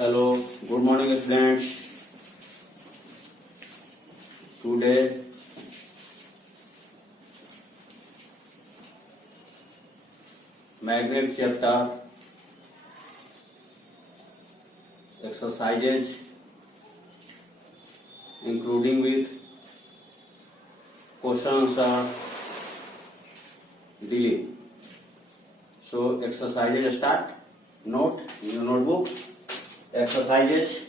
Hello, good morning students. Today magnet chapter exercises including with questions are dealing. So exercises start. Note in your notebook. Exercises.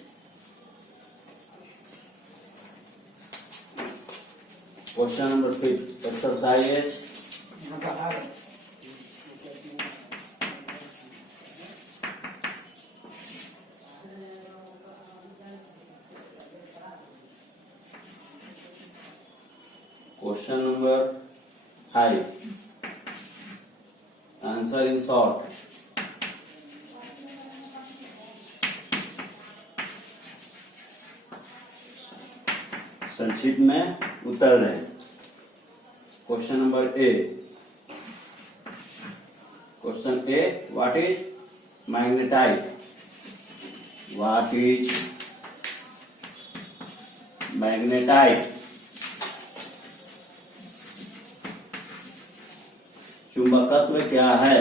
Question number 5. Exercises. Question number 5. Answer in short. संक्षिप्त में उत्तर दें. Question number A. Question A, what is magnetite? What is magnetite? चुंबकत्व क्या है?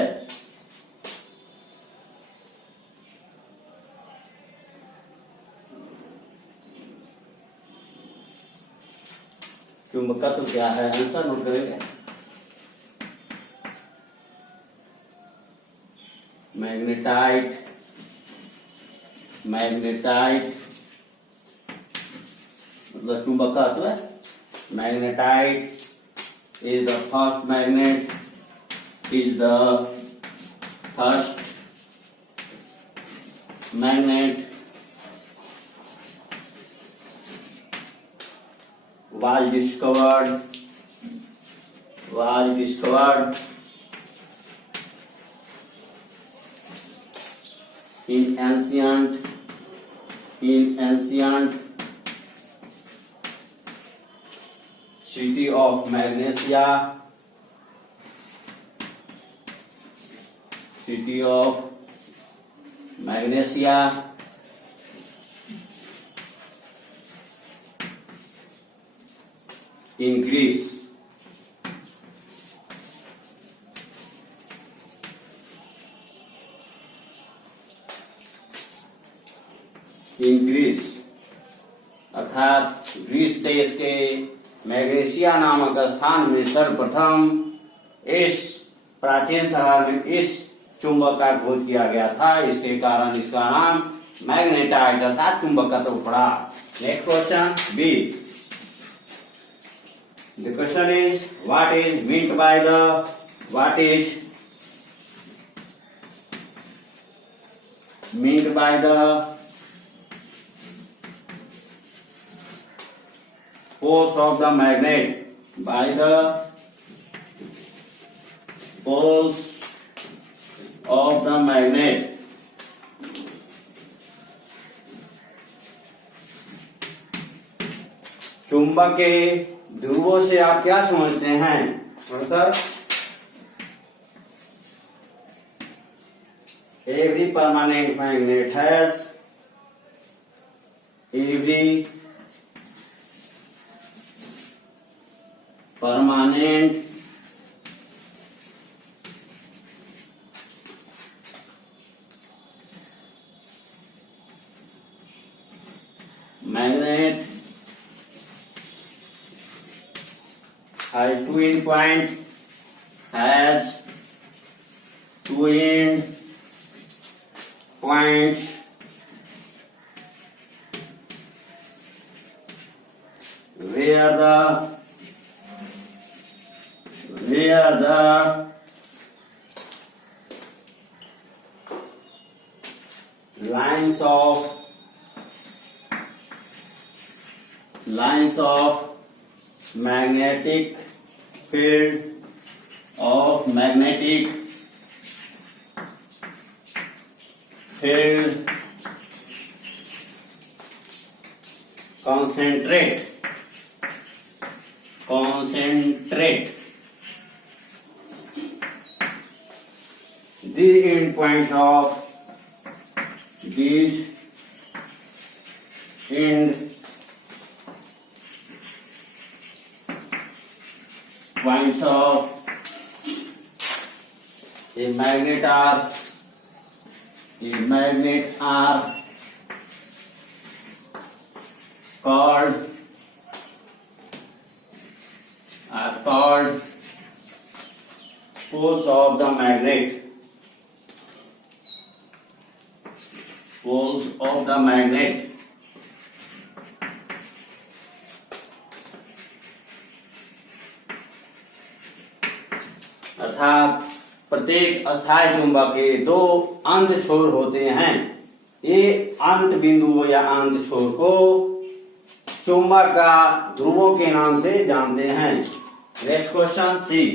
चुंबकत्व क्या है? Answer note करेंगे. मैग्नेटाइट. मैग्नेटाइट मतलब चुंबकत्व. Magnetite is the first magnet, is the first magnet was discovered in ancient city of Magnesia, in Greece. अर्थात ग्रीस देश के मैग्नेशिया नामक स्थान में सर्वप्रथम इस प्राचीन शहर में इस चुंबक का खोज किया गया था. इसके कारण इसका नाम मैग्नेटाइट अर्थात चुंबकत्व पड़ा. Next question B. The question is, what is meant by the force of the magnet? By the poles of the magnet. चुंबक के ध्रुवों से आप क्या समझते हैं? Sir, every permanent magnet has magnet has two end points where the lines of magnetic field concentrate. The end points of these end points of a magnet are called poles of the magnet. Poles of the magnet. अर्थात प्रत्येक अस्थायी चुंबक के दो अंत छोर होते हैं। ये अंत बिंदु या अंत छोर को चुंबक का ध्रुवों के नाम से जानते हैं। Next question C.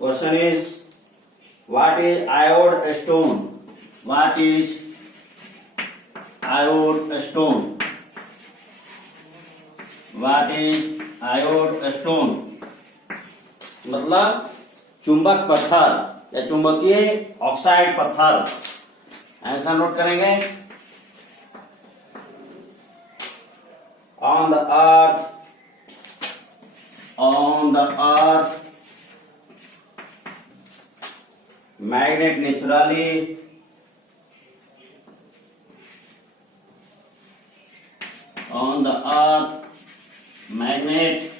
Question is what is lodestone? What is lodestone? What is lodestone? मतलब चुंबक पत्थर या चुंबकीय ऑक्साइड पत्थर। आंसर नोट करेंगे। On the earth magnet naturally on the earth magnet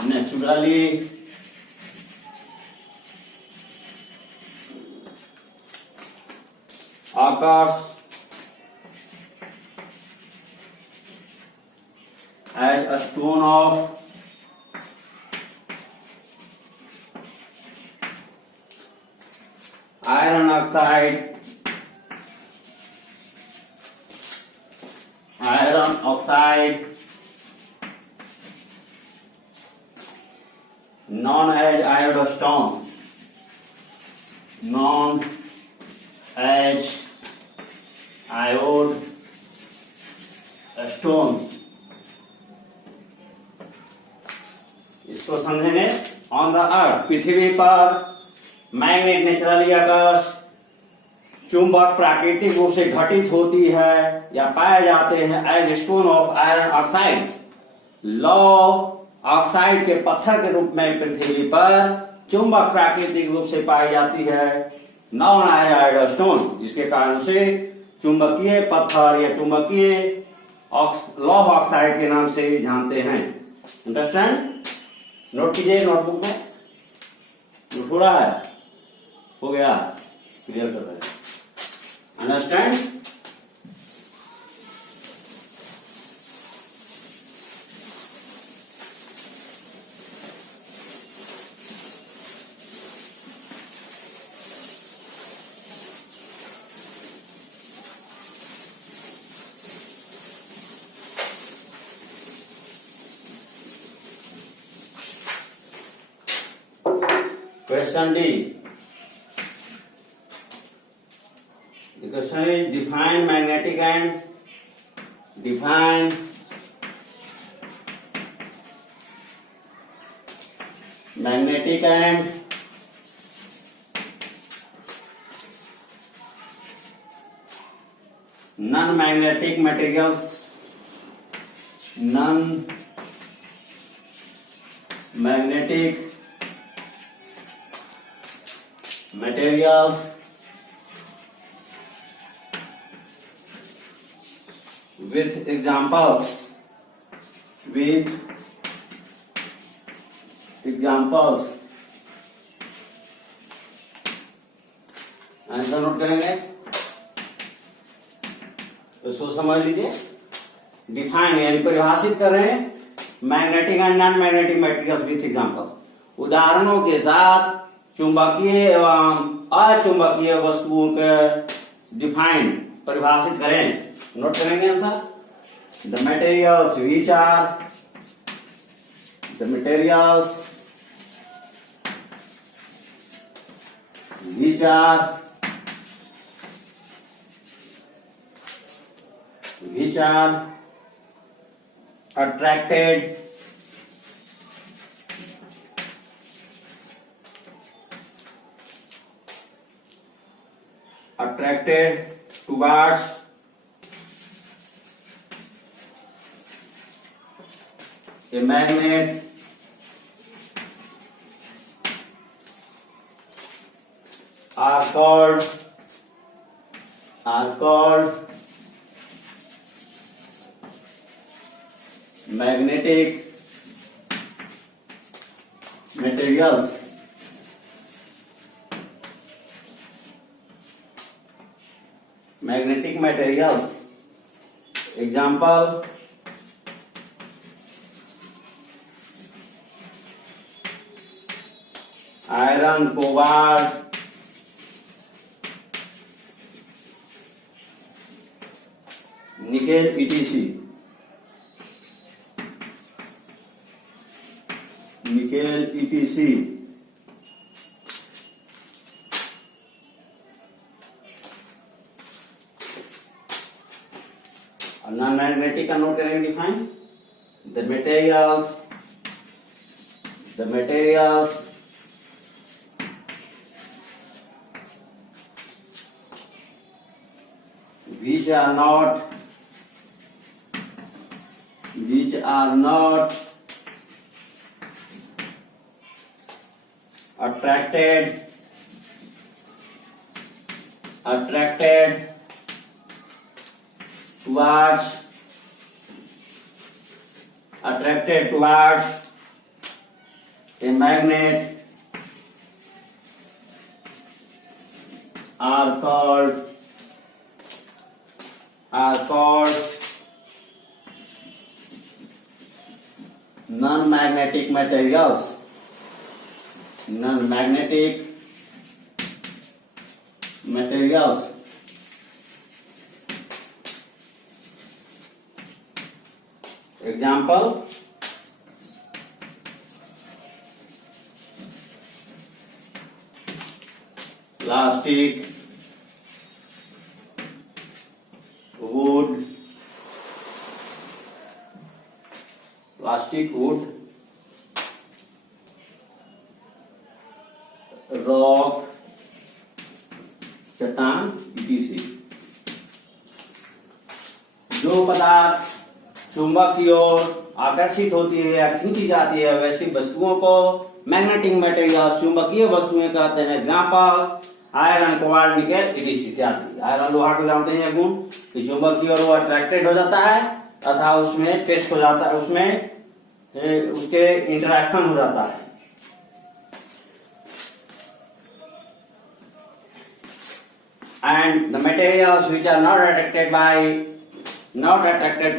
naturally occurs as a stone of iron oxide known as iodostone, known as iodostone। इसको समझेंगे। On the अर्थ पृथ्वी पर मैग्नेट नेचुरली अकर्स चुंबक प्राकृतिक रूप से घटित होती है या पाए जाते हैं as stone of iron oxide, लौह ऑक्साइड के पत्थर के रूप में पृथ्वी पर चुंबक प्राकृतिक रूप से पाई जाती है, नॉन आयोडोस्टोन। जिसके कारण से चुंबकीय पत्थर या चुंबकीय लौह ऑक्साइड के नाम से जानते हैं। अंडरस्टैंड? नोट कीजिए नोटबुक में। नोट हो रहा है? हो गया? क्लियर कर रहे हैं। Understand? Question D. The question is define magnetic and non-magnetic materials. Non-magnetic materials with examples. Answer note करेंगे। तो सोच समझ लीजिए। डिफाइन यानी परिभाषित करें magnetic and non magnetic materials with examples. उदाहरणों के साथ चुंबकीय एवं अचुंबकीय वस्तुओं के डिफाइन परिभाषित करें। नोट करेंगे answer. The materials which are attracted towards A magnet are called magnetic materials. Magnetic materials. Example: iron, cobalt, nickel, etc. Nickel, etc. Non-magnetic का नोट करेंगे define. The materials which are not attracted towards a magnet are called non-magnetic materials. Non-magnetic materials. Example: plastic, wood, rock, चट्टान, etc. जो पदार्थ चुंबक की ओर आकर्षित होती है या खींची जाती है वैसी वस्तुओं को मैग्नेटिक मटेरियल चुंबकीय वस्तुएं कहते हैं. Example: iron, cobalt, nickel, etc. इत्यादि. आयरन लोहा को जानते हैं गुण कि चुंबक की ओर वो अट्रैक्टेड हो जाता है तथा उसमें टेस्ट हो जाता है, उसमें उसके इंटरेक्शन हो जाता है. And the materials which are not attracted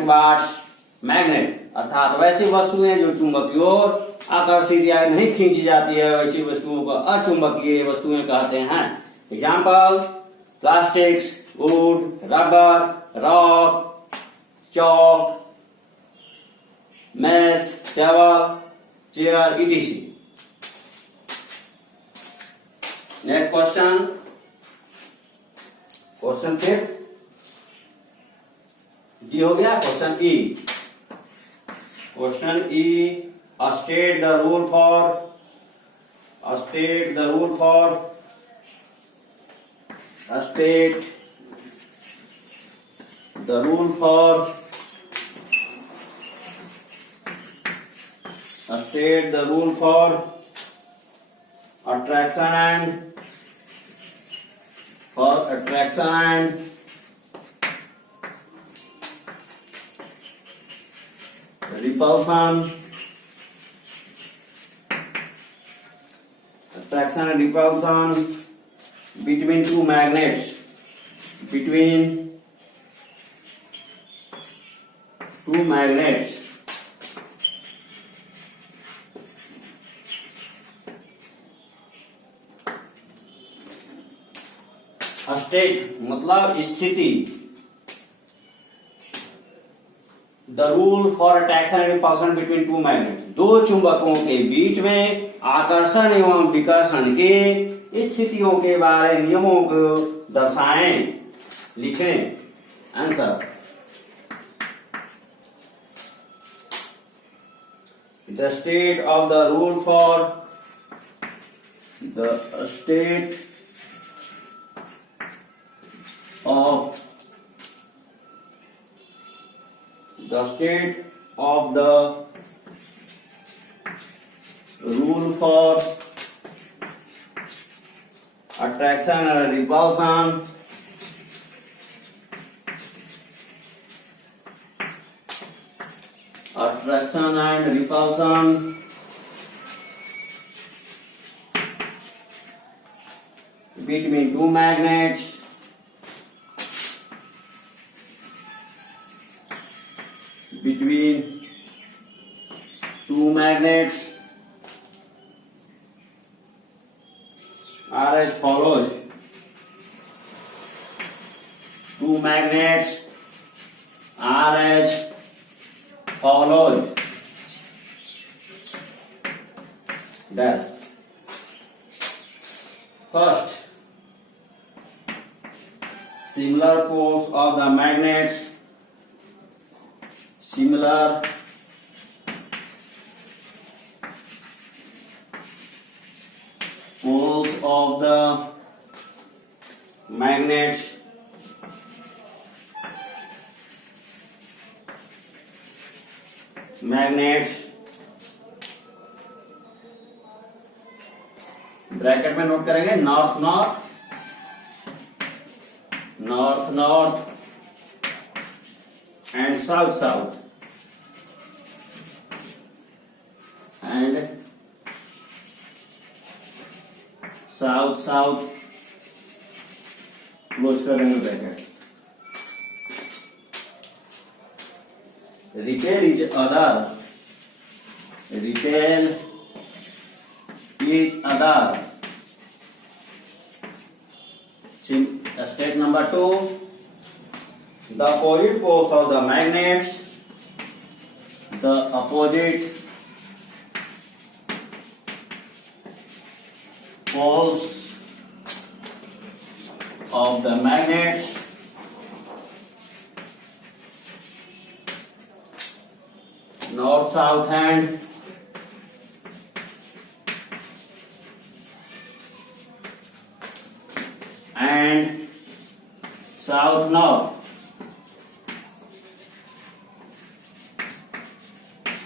towards magnet, अर्थात वैसी वस्तुएं जो चुंबक की ओर आकर्षित या नहीं खींची जाती है वैसी वस्तुओं को अचुंबकीय वस्तुएं कहते हैं. Example: plastics, wood, rubber, rock, chalk, मेज, table, chair, etc. Next question 5th. D हो गया. Question E. State the rule for attraction and repulsion. Attraction and repulsion between two magnets. State मतलब स्थिति. The rule for attraction and repulsion between two magnets. दो चुंबकों के बीच में आकर्षण एवं विकर्षण की स्थितियों के बारे नियमों को दर्शाएं. लिखें. Answer: the state of the rule for the state of the rule for attraction and repulsion. Attraction and repulsion between two magnets. Between two magnets are as follows. Two magnets are as follows. Thus, first, similar poles of the magnets. Similar poles of the magnets bracket में नोट करेंगे north north north north and south south and south south close करेंगे bracket repel each other step number 2 the opposite poles of the magnets the opposite poles of the magnets north south and south north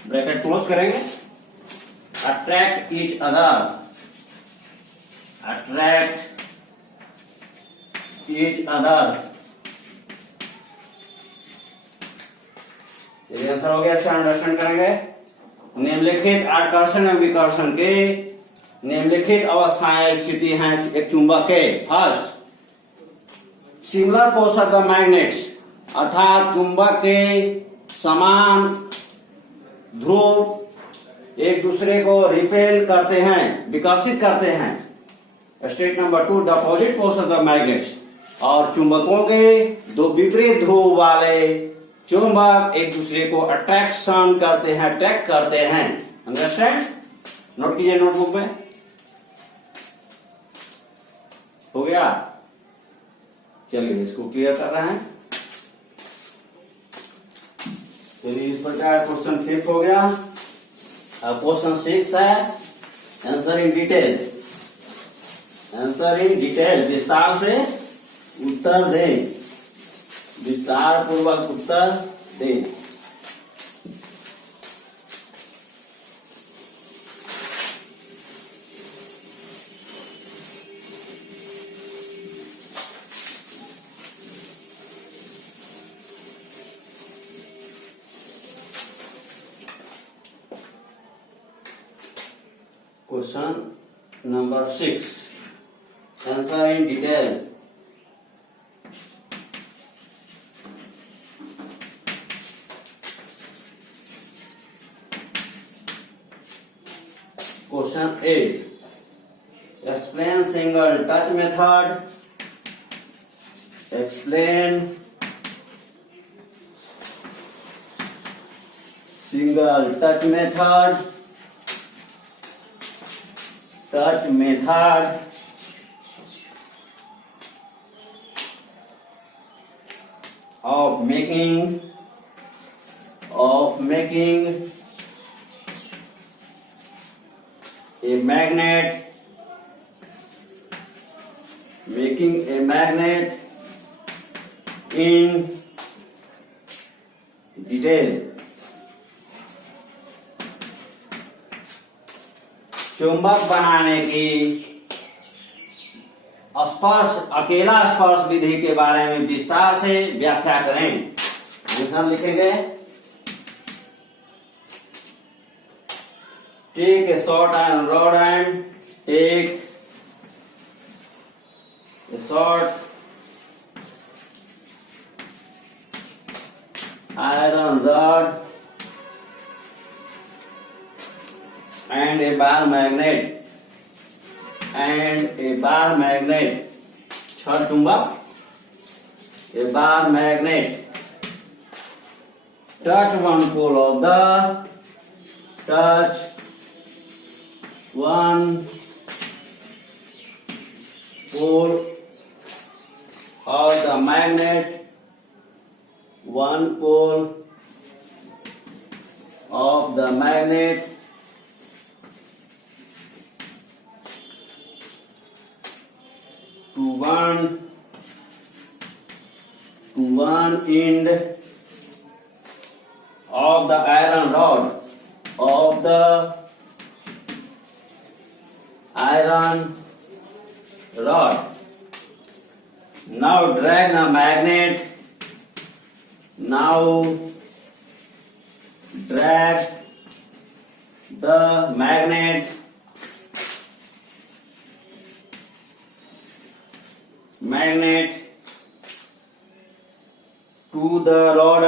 bracket close करेंगे attract each other ये आंसर हो गया। अच्छा अंडरस्टैंड करेंगे निम्नलिखित आकर्षण एवं विकर्षण के निम्नलिखित अवस्थाएं स्थिति हैं एक चुंबक के। First similar poles of the magnets अर्थात चुंबक के समान ध्रुव एक दूसरे को रिपेल करते हैं विकर्षित करते हैं। State number 2 the opposite poles of the magnets और चुंबकों के दो विपरीत ध्रुव वाले चुंबक एक दूसरे को अट्रैक्शन करते हैं अट्रैक्ट करते हैं। अंडरस्टैंड नोट कीजिए नोटबुक में। हो गया चलिए इसको क्लियर कर रहे हैं। चलिए इस प्रकार क्वेश्चन 5 हो गया। अब क्वेश्चन 6 है आंसर इन डिटेल विस्तार से उत्तर दें विस्तार पूर्वक उत्तर दें। Question number 6 answer in detail. Question 8 explain single touch method। explain single touch method of making a magnet in detail। चुंबक बनाने की स्पर्श अकेला स्पर्श विधि के बारे में विस्तार से व्याख्या करें। आंसर लिखेंगे। Take a short iron rod and take a short iron rod and a bar magnet छड़ चुंबक a bar magnet touch one pole of the magnet, one pole of the magnet to one end of the iron rod Now drag the magnet. Now drag the magnet to the rod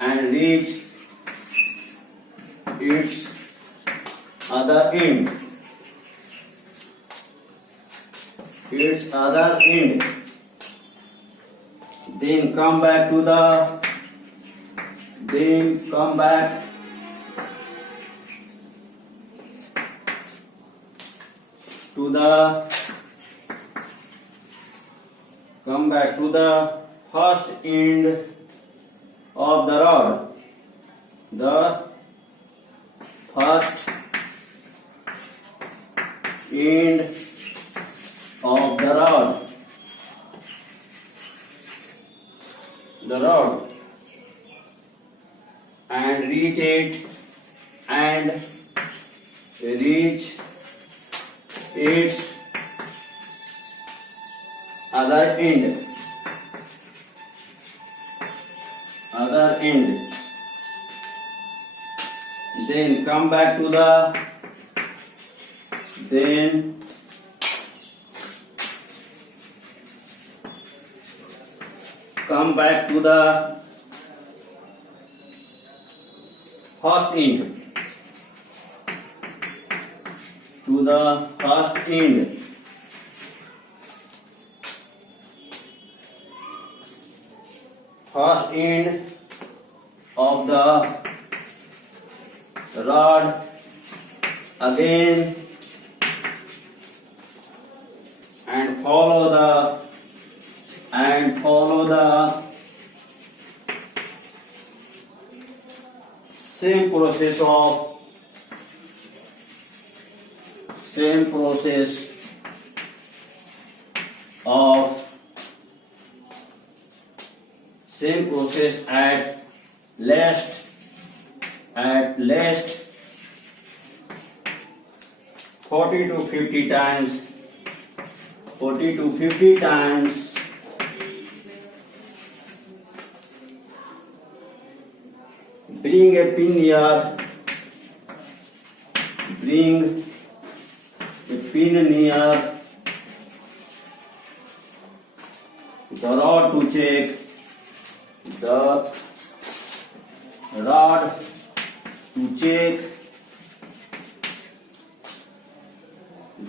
and reach its other end. Then come back to the first end of the rod. The first end of the rod. And reach it and reach its other end. Then come back to the first end. First end of the rod again and follow the same process at least 40 to 50 times. Bring a pin near the rod to check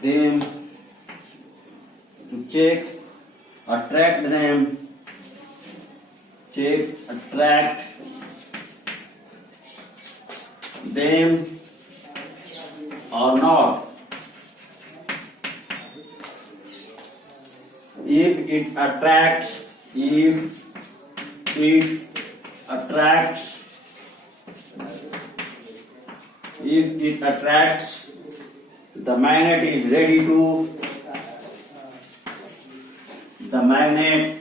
them, attract them, attract them or not. If it attracts, the magnet is ready to the magnet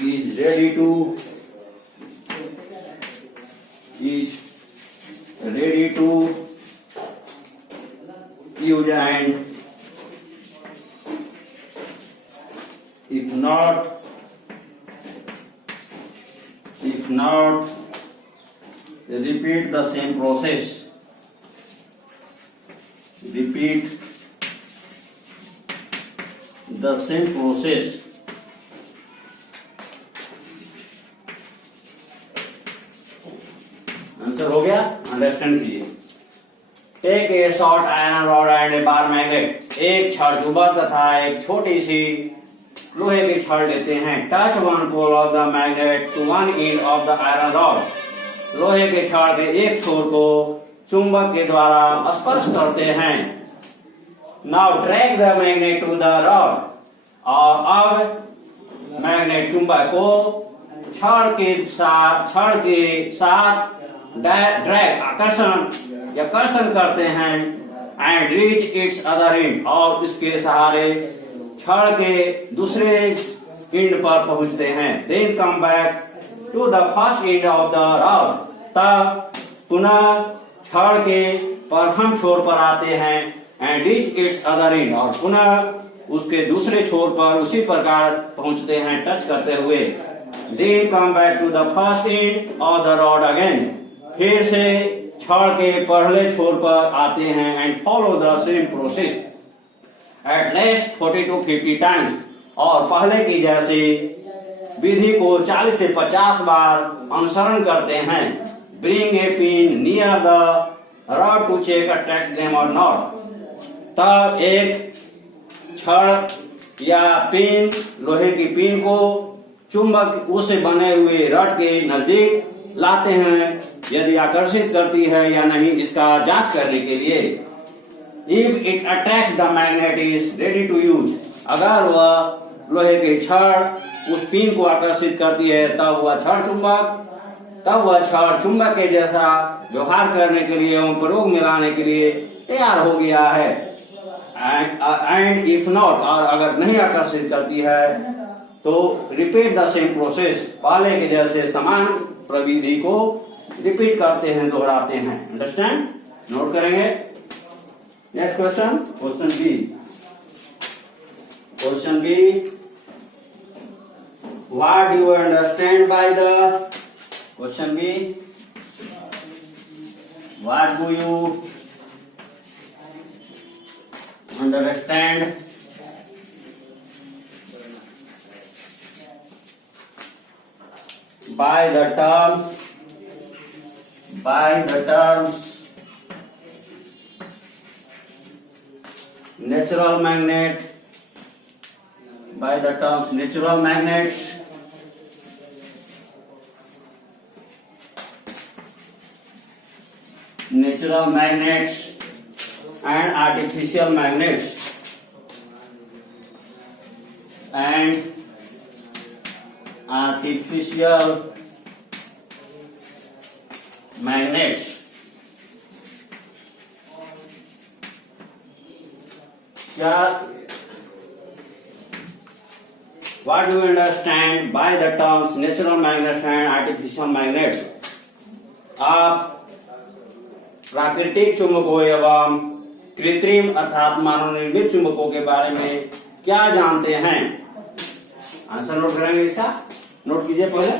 is ready to use, and if not repeat the same process. Repeat the same process. Answer हो गया? Understand कीजिए। Take a short iron rod and a bar magnet. एक छड़ चुंबक तथा एक छोटी सी लोहे की छड़ लेते हैं। Touch one pole of the magnet to one end of the iron rod. लोहे के छड़ के एक छोर को चुंबक के द्वारा स्पर्श करते हैं। Now drag the magnet to the rod. और अब मैग्नेट चुंबक को छड़ के साथ ड्रैग आकर्षण करते हैं and reach its other end. और इसके सहारे छड़ के दूसरे एंड पर पहुंचते हैं। Then come back to the first end of the rod. तब पुनः छड़ के प्रथम छोर पर आते हैं and reach its other end. और पुनः उसके दूसरे छोर पर उसी प्रकार पहुंचते हैं टच करते हुए। Then come back to the first end of the rod again. फिर से छड़ के पहले छोर पर आते हैं and follow the same process at least 40 to 50 times. और पहले की जैसे विधि को 40 से 50 बार अनुसरण करते हैं। Bring a pin near the rod to check attract them or not. तब एक छड़ या पिन, लोहे की पिन को चुंबक उसे बने हुए रॉड के नजदीक लाते हैं यदि आकर्षित करती है या नहीं, इसका जांच करने के लिए। If it attract the magnet is ready to use. अगर वह लोहे के छड़ उस पिन को आकर्षित करती है तब वह छड़ चुंबक के जैसा व्यवहार करने के लिए एवं प्रयोग में लाने के लिए तैयार हो गया है। एंड इफ नॉट, और अगर नहीं आकर्षित करती है तो रिपीट द सेम प्रोसेस। पहले के जैसे समान प्रविधि को रिपीट करते हैं, दोहराते हैं। अंडरस्टैंड? नोट करेंगे। Next question, question be what do you understand by the question be what do you understand by the terms natural magnet, by the terms natural magnets and artificial magnets What do you understand by the terms natural magnets and artificial magnets? आप प्राकृतिक चुंबकों एवं कृत्रिम अर्थात मानव निर्मित चुंबकों के बारे में क्या जानते हैं? आंसर नोट करेंगे इसका। नोट कीजिए, पहले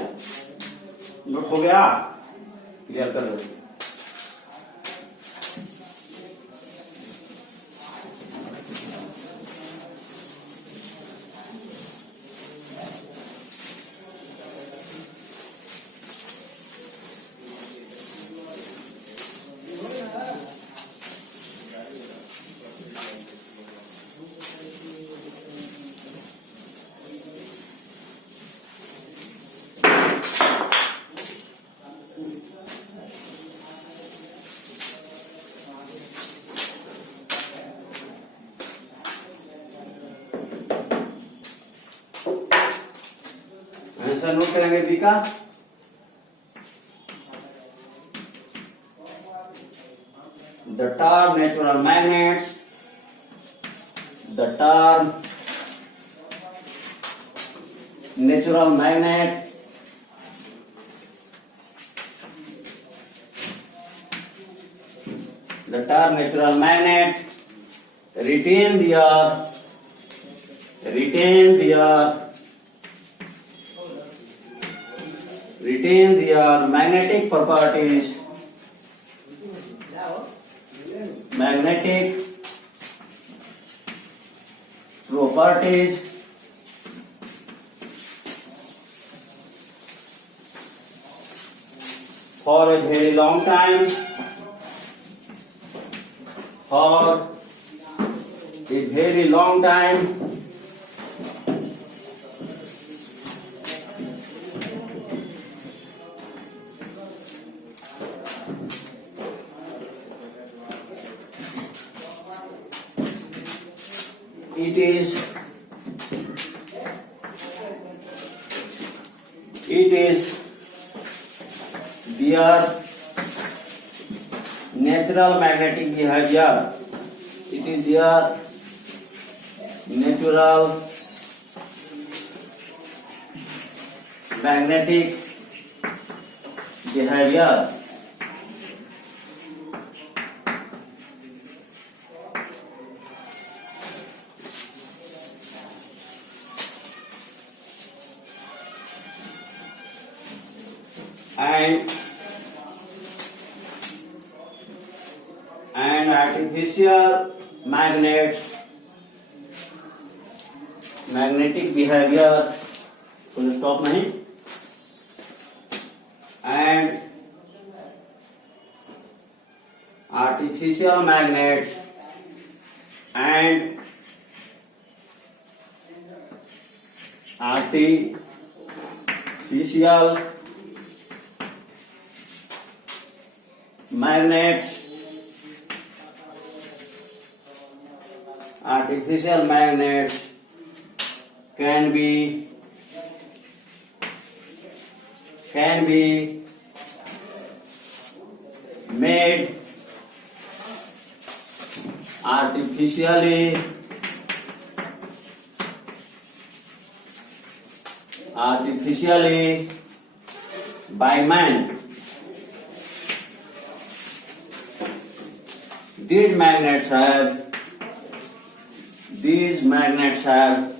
नोट हो गया, क्लियर कर दो। आंसर नोट करेंगे बी का। The term natural magnets, the term natural magnet retain their magnetic properties, for a very long time, it is their natural magnetic behavior. It is their natural magnetic behavior. And artificial magnets, magnetic behavior, full stop नहीं, and artificial magnets and artificial magnets can be made artificially by man. These magnets have